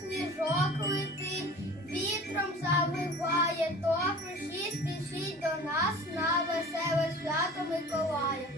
сніжок летить, вітром завиває, то приші спішить до нас на веселе свято Миколая.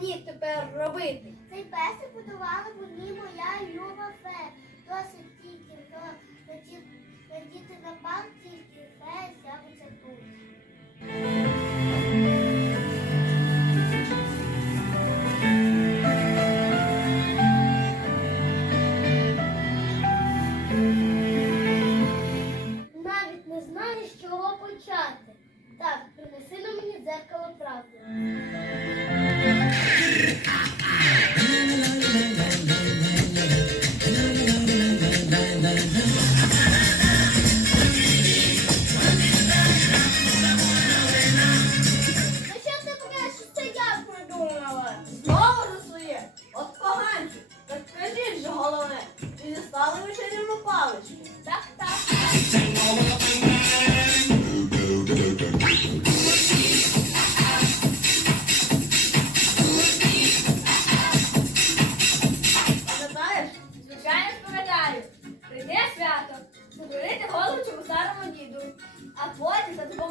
Мені тепер робити? Цей песик будувала одній моя люба фея. Досить тільки то летіти на бал, тільки фея з'явиться тут. Навіть не знаю, з чого почати. Так, принеси на мені дзеркало правди.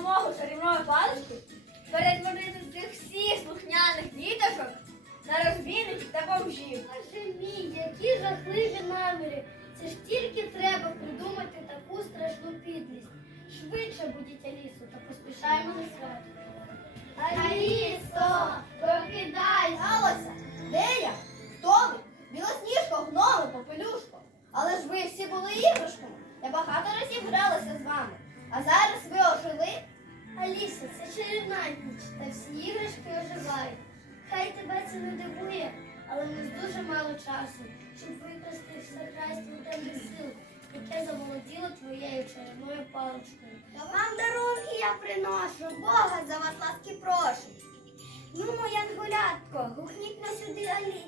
Допомогою чарівної палички перетворити цих всіх слухняних діточок на розбійників та бомжів. Боже мій, які жахливі наміри. Це ж тільки треба придумати таку страшну підлість. Швидше будіть Алісу та поспішаємо на свято. Алісо, прокидайся! Алося, де я? Хто ви? Білосніжко, гноми, попелюшко. Але ж ви всі були іграшками. Я багато разів гралася з вами. А зараз ви ожили? Аліса, це чарівна ніч, та всі іграшки оживають. Хай тебе це не дивує, але в нас дуже мало часу, щоб викрасти все крайство темних сил, яке заволоділо твоєю чарівною паличкою. Вам дарунки я приношу, Бога за вас ласки прошу. Ну, моя гулятко, гукніть на сюди Алі.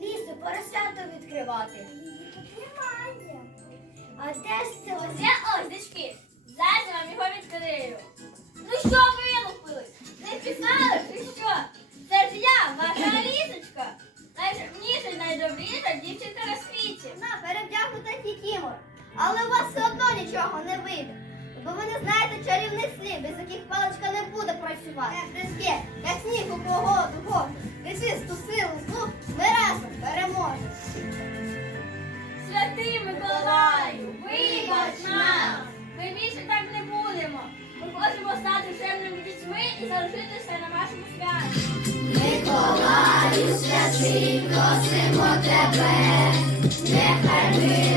Лісу, пора свято відкривати. А де ж це ось? Ось дочки. Зараз вам його відкрию. Що ви вилупились? Не впізнали чи що? Це ж я, ваша Алісочка. Найжирніша і найдобріша дівчинка на світі. На, перевдягнута Кікімор. Але у вас все одно нічого не вийде. Бо ви не знаєте чарівних слів, без яких паличка не буде працювати. Е, як сніг у погоду, Боже. Вічисту силу злу ми разом переможемо. Святий Миколаю, вибач просимо тебе, нехай мир,